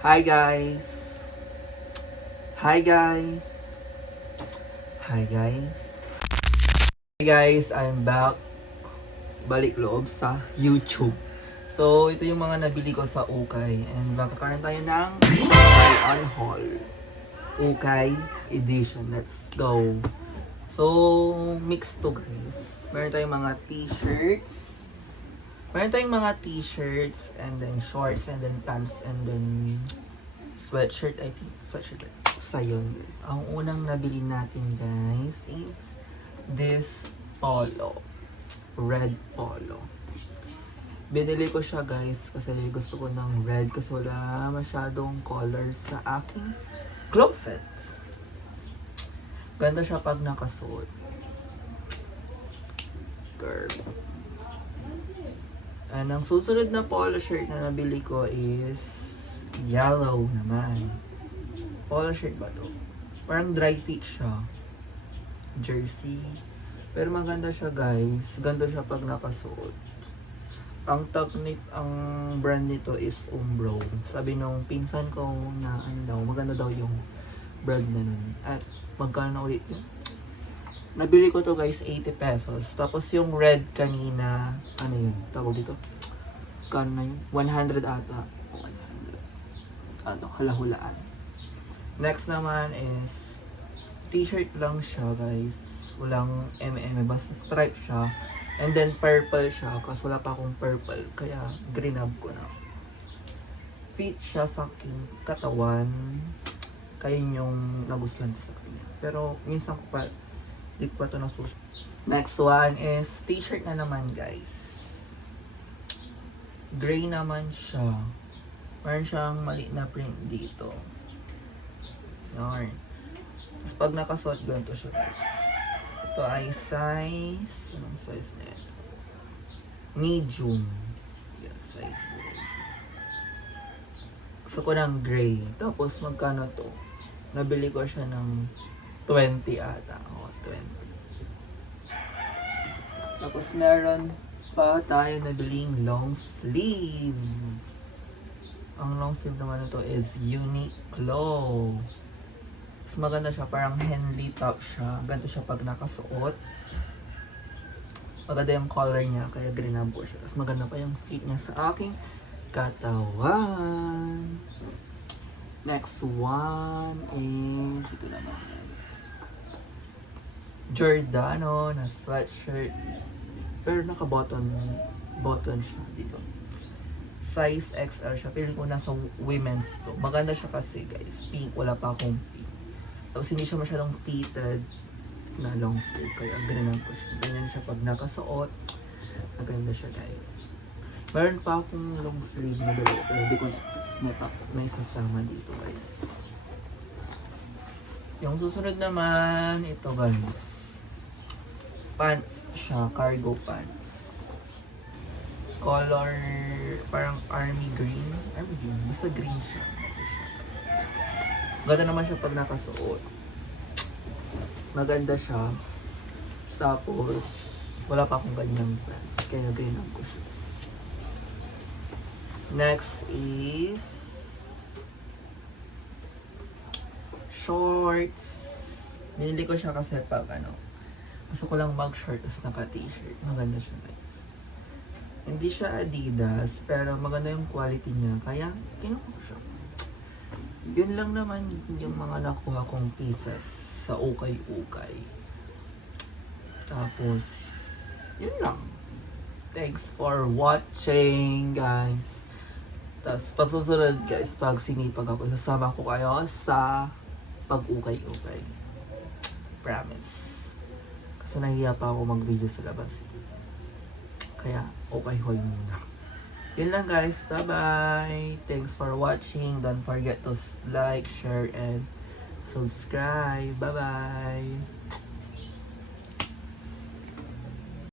Hi guys! Hi guys! Hi guys! Hi guys! I'm back. Balik loob sa YouTube. So, ito yung mga nabili ko sa Ukay. And magkakaroon tayo ng buy on haul. Ukay edition. Let's go! So, mix to guys. Meron tayong mga t-shirts. Meron tayong mga t-shirts and then shorts and then pants and then sweatshirt, I think. Sweatshirt. Sayon, guys. Ang unang nabili natin, guys, is this polo. Red polo. Binili ko siya, guys, kasi gusto ko ng red kasi wala masyadong colors sa aking closet. Ganda siya pag nakasuot. Girl. And ang susunod na polo shirt na nabili ko is yellow naman. Polo shirt ba to? Parang dry fit siya. Jersey. Pero maganda siya guys. Ganda siya pag nakasuot. Ang ang brand nito is Umbro. Sabi nung pinsan ko na ano daw, maganda daw yung brand na nun. At magkano na ulit yun? Nabili ko to guys, 80 pesos. Tapos yung red kanina, ano yun? Tawag dito? Kano na yun? 100 ata. 100. Ano, halahulaan. Next naman is t-shirt lang siya guys. Walang M&M, basta stripe siya. And then purple siya, kasi wala pa akong purple. Kaya greenab ko na. Fit siya sa aking katawan. Kaya yung nagustuhan ko sa kanya. Pero minsan ko pa, di ko pa ito nasusunod. Next one is t-shirt na naman guys. Gray naman siya. Meron siyang mali na print dito. Yarn. Tapos pag nakasuot, ganito siya guys. Ito ay size, anong size na ito? Medium. Yes, size medium. Gusto ko ng gray. Tapos magkano to? Nabili ko siya ng 20 ata. O, 20. Tapos meron pa tayo nabiling long sleeve. Ang long sleeve naman nito is Uniqlo. Mas maganda siya, parang Henley top siya. Ganda siya pag nakasuot. Maganda yung color niya, kaya greenab ko siya. Tapos maganda pa yung fit niya sa aking katawan. Next one is ito naman guys. Giordano na sweatshirt. Pero naka-button siya dito. Size XL siya. Feeling ko nasa women's to. Maganda siya kasi guys. Pink. Wala pa akong pink. Tapos hindi siya masyadong fitted na long sleeve. Kaya ganun ko siya. Ganyan siya pag nakasuot. Maganda siya guys. Meron pa akong long sleeve na dalawa. Pero hindi ko may sasama dito guys. Yung susunod naman, ito guys. Pants siya. Cargo pants. Color, parang army green. Army green. Basta green siya. Ganda naman siya pag nakasuot. Maganda siya. Tapos, wala pa akong ganyang pants. Kaya ganyan ko siya. Next is shorts. Binili ko siya kasi pag ano, gusto ko lang mag-short tapos naka-t-shirt. Maganda siya guys. Hindi siya Adidas, pero maganda yung quality niya. Kaya, kinuha ko siya. Yun lang naman yung mga nakuha kong pieces sa ukay-ukay. Tapos, yun lang. Thanks for watching, guys. Tapos, pag susunod, guys, pag sinipag ako, sasama ko kayo sa pag-ukay-ukay. Promise. Kasi nahiya pa ako mag-video sa labas. Kaya, okay haul muna. Yun lang guys. Bye-bye. Thanks for watching. Don't forget to like, share, and subscribe. Bye-bye.